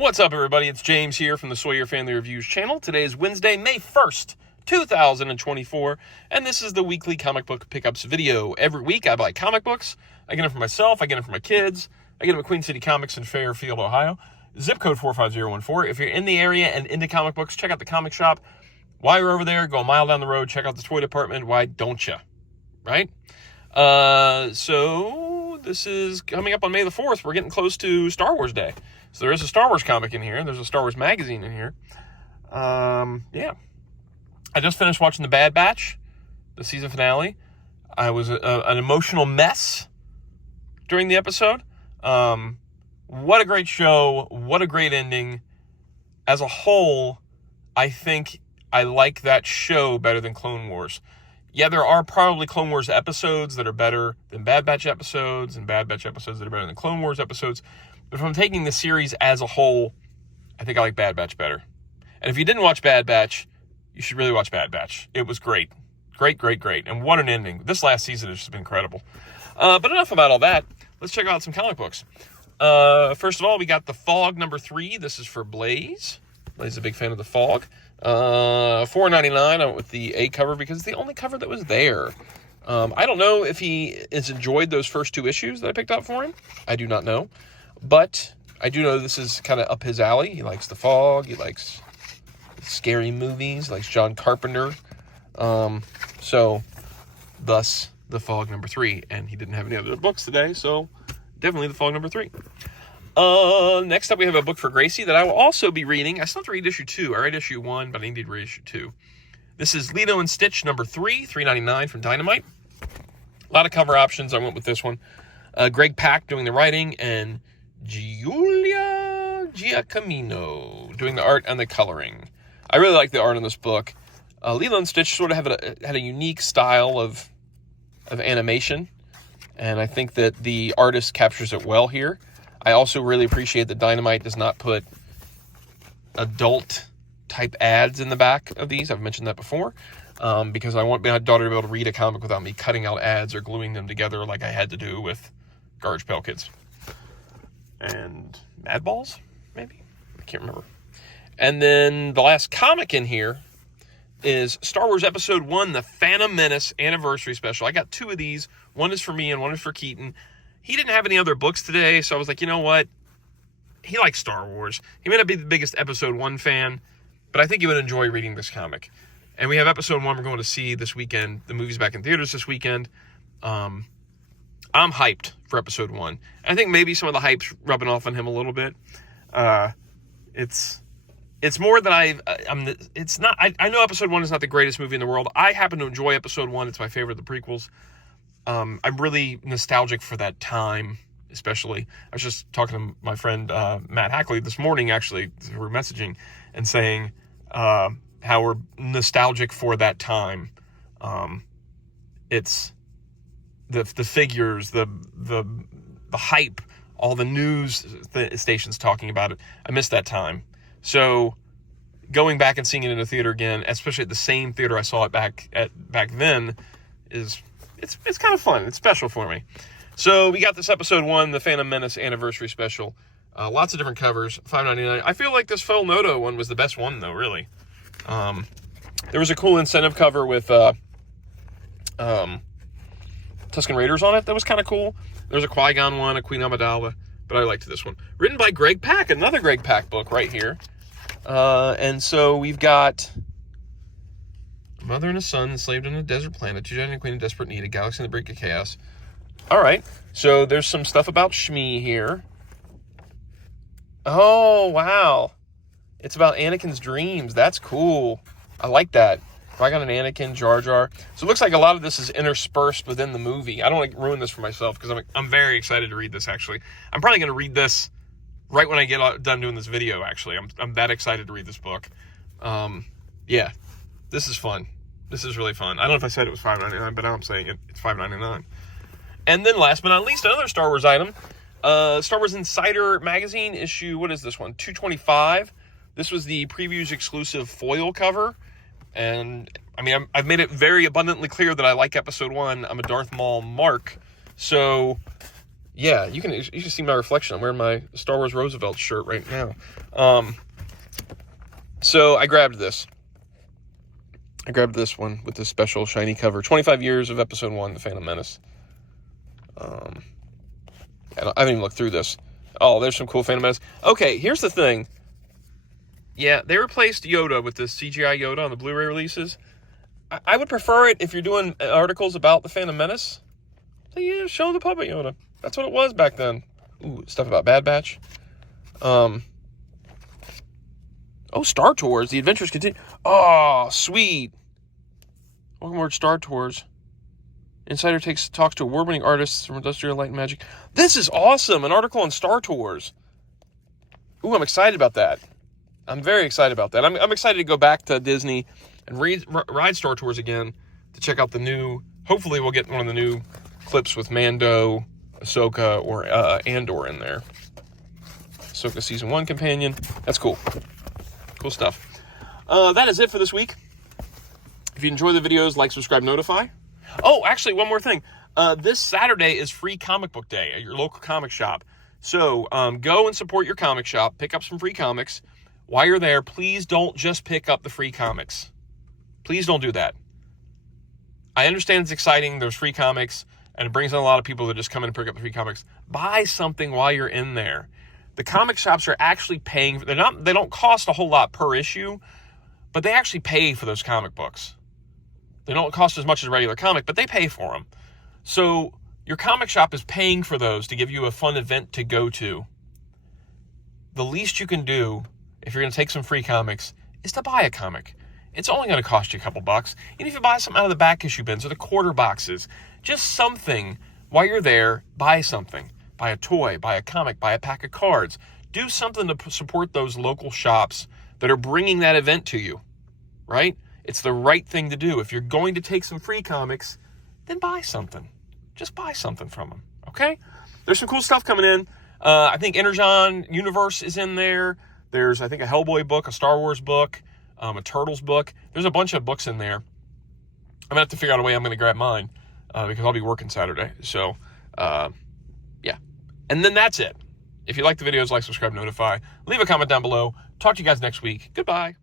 What's up, everybody? It's James here from the Sawyer Family Reviews channel. Today is Wednesday, May 1st, 2024, and this is the weekly comic book pickups video. Every week I buy comic books. I get them for myself, I get them for my kids. I get them at Queen City Comics in Fairfield, Ohio. Zip code 45014. If you're in the area and into comic books, check out the comic shop. While you're over there, go a mile down the road, check out the toy department. Why don't you? Right? So this is coming up on May the 4th. We're getting close to Star Wars Day. So there is a Star Wars comic in here, and there's a Star Wars magazine in here. Yeah. I just finished watching The Bad Batch, the season finale. I was an emotional mess during the episode. What a great show. What a great ending. As a whole, I think I like that show better than Clone Wars. Yeah, there are probably Clone Wars episodes that are better than Bad Batch episodes, and Bad Batch episodes that are better than Clone Wars episodes. But if I'm taking the series as a whole, I think I like Bad Batch better. And if you didn't watch Bad Batch, you should really watch Bad Batch. It was great. Great. And what an ending. This last season has just been incredible. But enough about all that. Let's check out some comic books. First of all, we got The Fog #3. This is for Blaze. Blaze is a big fan of The Fog. $4.99. I went with the A cover because it's the only cover that was there. I don't know if he has enjoyed those first two issues that I picked out for him. I do not know. But I do know this is kind of up his alley. He likes The Fog. He likes scary movies. He likes John Carpenter. So, thus, The Fog #3. And he didn't have any other books today, so definitely The Fog #3. Next up, we have a book for Gracie that I will also be reading. I still have to read issue 2. I read issue 1, but I need to read issue 2. This is Lilo and Stitch #3, $3.99 from Dynamite. A lot of cover options. I went with this one. Greg Pak doing the writing, and Giulia Giacomino doing the art and the coloring. I really like the art on this book. Lilo and Stitch sort of had a unique style of animation, and I think that the artist captures it well here. I also really appreciate that Dynamite does not put adult-type ads in the back of these. I've mentioned that before, because I want my daughter to be able to read a comic without me cutting out ads or gluing them together like I had to do with Garbage Pail Kids. And Mad Balls, maybe? I can't remember. And then the last comic in here is Star Wars Episode 1, The Phantom Menace Anniversary Special. I got 2 of these. One is for me and one is for Keaton. He didn't have any other books today, so I was like, you know what? He likes Star Wars. He may not be the biggest Episode 1 fan, but I think he would enjoy reading this comic. And we have Episode 1 we're going to see this weekend. The movie's back in theaters this weekend. I'm hyped for Episode 1. I think maybe some of the hype's rubbing off on him a little bit. It's more that I know Episode 1 is not the greatest movie in the world. I happen to enjoy Episode 1. It's my favorite of the prequels. I'm really nostalgic for that time, especially. I was just talking to my friend Matt Hackley this morning, actually. We were messaging and saying how we're nostalgic for that time. It's the figures, the hype, all the news stations talking about it. I miss that time. So going back and seeing it in a theater again, especially at the same theater I saw it back then, it's kind of fun. It's special for me. So we got this Episode 1, The Phantom Menace Anniversary Special. Lots of different covers, $5.99. I feel like this Phil Noto one was the best one, though, really. There was a cool incentive cover with Tusken Raiders on it that was kind of cool. There's a Qui-Gon one, a Queen Amidala, but I liked this one. Written by Greg Pak, another Greg Pak book right here. And so we've got a mother and a son enslaved on a desert planet, two giant and queen in desperate need, a galaxy on the brink of chaos. All right, so there's some stuff about Shmi here. Oh, wow. It's about Anakin's dreams. That's cool. I like that. Qui-Gon and Anakin, Jar Jar. So it looks like a lot of this is interspersed within the movie. I don't want to ruin this for myself because I'm very excited to read this, actually. I'm probably going to read this right when I get done doing this video, actually. I'm that excited to read this book. Yeah, this is fun. This is really fun. I don't know if I said it was $5.99, but now I'm saying it's $5.99. And then last but not least, another Star Wars item. Star Wars Insider Magazine issue, what is this one? 225. This was the previews exclusive foil cover. And, I mean, I've made it very abundantly clear that I like Episode 1. I'm a Darth Maul mark. So, yeah, you can see my reflection. I'm wearing my Star Wars Roosevelt shirt right now. So I grabbed this. I grabbed this one with this special shiny cover. 25 years of Episode 1, The Phantom Menace. I haven't even looked through this. Oh, there's some cool Phantom Menace. Okay, here's the thing. Yeah, they replaced Yoda with this CGI Yoda on the Blu-ray releases. I would prefer it if you're doing articles about the Phantom Menace. So yeah, show the puppet Yoda. That's what it was back then. Ooh, stuff about Bad Batch. Oh, Star Tours. The adventures continue. Oh, sweet. Welcome aboard Star Tours. Insider talks to award-winning artists from Industrial Light and Magic. This is awesome. An article on Star Tours. Ooh, I'm excited about that. I'm very excited about that. I'm excited to go back to Disney and ride Star Tours again to check out the new. Hopefully, we'll get one of the new clips with Mando, Ahsoka, or Andor in there. Ahsoka Season 1 companion. That's cool. Cool stuff. That is it for this week. If you enjoy the videos, like, subscribe, notify. Oh, actually, one more thing. This Saturday is free comic book day at your local comic shop. So go and support your comic shop. Pick up some free comics. While you're there, please don't just pick up the free comics. Please don't do that. I understand it's exciting. There's free comics, and it brings in a lot of people that just come in and pick up the free comics. Buy something while you're in there. The comic shops are actually paying. They don't cost a whole lot per issue, but they actually pay for those comic books. They don't cost as much as a regular comic, but they pay for them. So your comic shop is paying for those to give you a fun event to go to. The least you can do, if you're going to take some free comics, is to buy a comic. It's only going to cost you a couple bucks. And if you buy something out of the back issue bins or the quarter boxes, just something while you're there, buy something. Buy a toy, buy a comic, buy a pack of cards. Do something to support those local shops that are bringing that event to you, right? It's the right thing to do. If you're going to take some free comics, then buy something. Just buy something from them, okay? There's some cool stuff coming in. I think Energon Universe is in there. There's, I think, a Hellboy book, a Star Wars book, a Turtles book. There's a bunch of books in there. I'm going to have to figure out a way I'm going to grab mine because I'll be working Saturday. So, yeah. And then that's it. If you like the videos, like, subscribe, notify. Leave a comment down below. Talk to you guys next week. Goodbye.